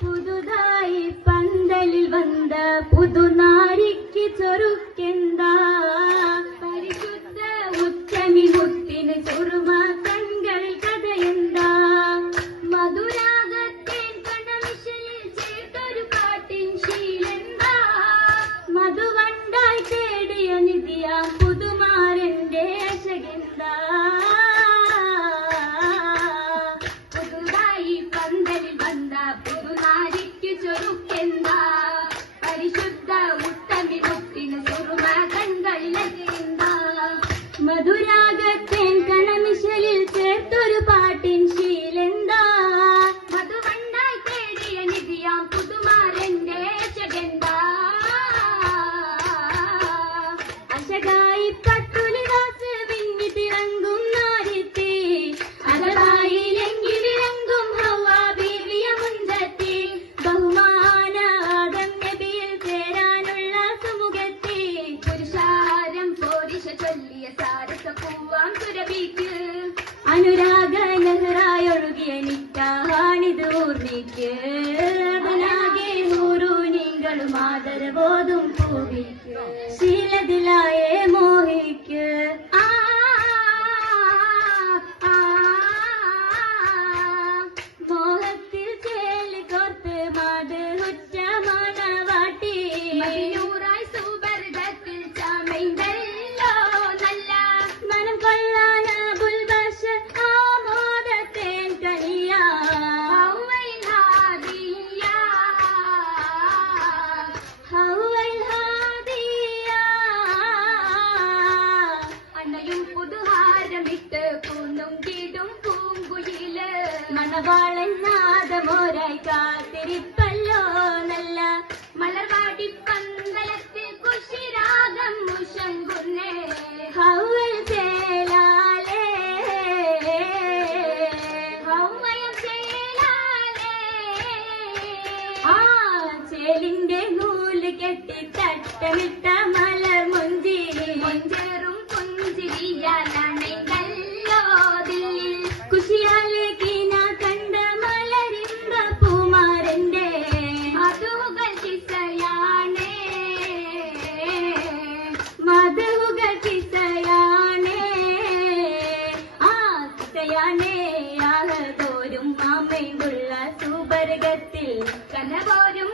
പുതുതായി പന്തലിൽ വന്ന പുതുനാരിക്ക് ചൊരുക്ക കെട്ടി തട്ടമിട്ട മലർ മുഞ്ചിരി മുഞ്ചേറും പുഞ്ചിരിയാലോ കുശിയാലേക്ക് ഞാൻ കണ്ട മലരിമ്പ പൂമാരന്റെ മധുകൾ ചിസയാണേ മധുകൾ ചിസയാണേ ആ ചിസയാണേ ആകതോരും മാമൈന്തുള്ള സുബർഗത്തിൽ കനപോരും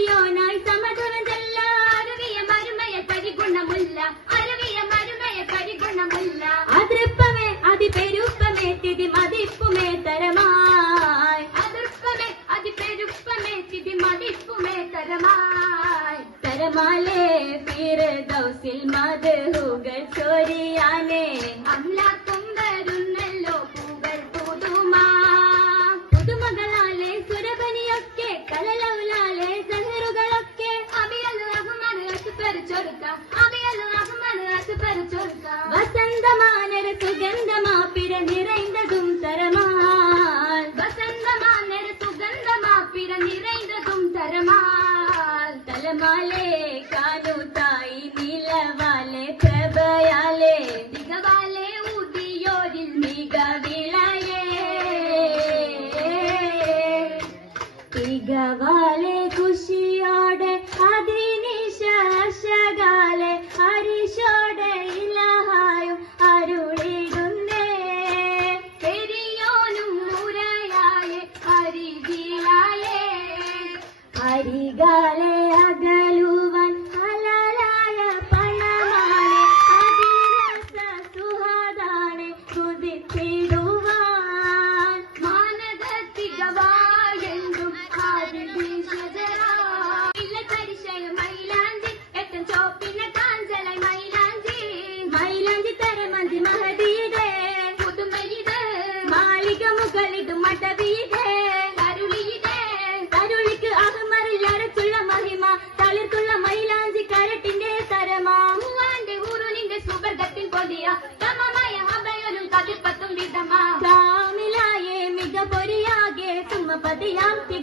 ഹാപ്പിയോനായി സമതുലതല്ലാരുവിയ മരുമയ പരിഗുണമുല്ല അരുവിയ മരുമയ പരിഗുണമുല്ല അതൃപ്പമേ അതിപെരുപ്പമേ തിതി മതിപ്പുമേ തരമായി. അതൃപ്പമേ അതിപെരുപ്പമേ തിതി മതിപ്പുമേ തരമായി. തരമാലേ ഫിർ മധു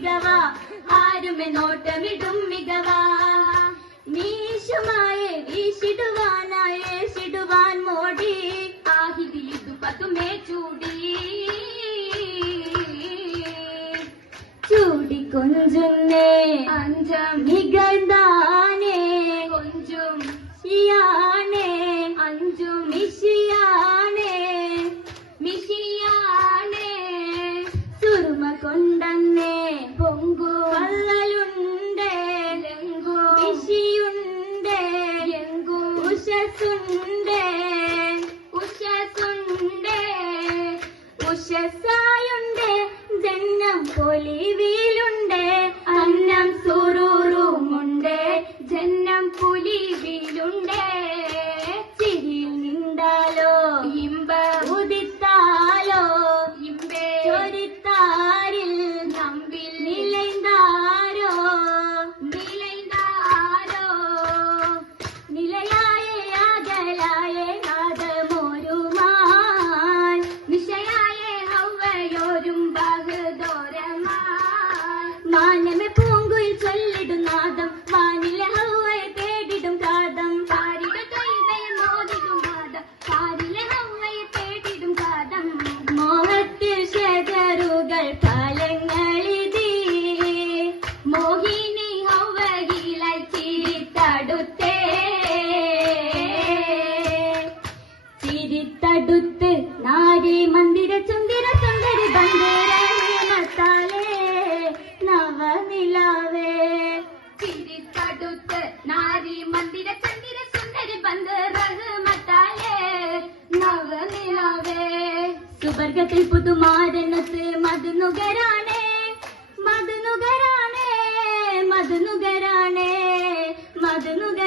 മികവാ ആരുമെ നോട്ടമിടും മികവാ. നീശുമായെ വീശിടുവാനായേ ശിടുവാൻ മോടി ആഹിതിലിതു പതുമേ ചൂടി. ചൂടി കൊഞ്ചുന്നേ അഞ്ചം നികഴ്ന്നാനേ കൊഞ്ചും ഷിയാനേ അഞ്ചും മിഷിയാനേ മിഷിയാനേ സുരുമ കൊണ്ടന്നേ. മിഷിയുണ്ടേ എങ്കു ഉഷസുണ്ടേ ഉഷസുണ്ടേ ഉഷസായുണ്ടേ ജന്നം പൊലിവിലുണ്ടേ അന്നം സുറൂറുമുണ്ടേ ജന്നം പുലിവിലുണ്ടേ ചിരിത്തടുത്ത് നാരി മന്ദിര ചുന്ദിര സുന്ദരി ബന്ധുരത്താലേ നവനിലാവേ. ചിരിത്തടുത്ത് നാരി മന്ദിര ചന്ദിര സുന്ദരി ബന്ധുരഹമത്താലേ നവനിലാവേ. സുവർഗത്തിൽ പുതുമാരനത്ത് മധുനുകരാണേ മധുനുകരാണേ മധുനുകരാണേ മധുനുകരാണേ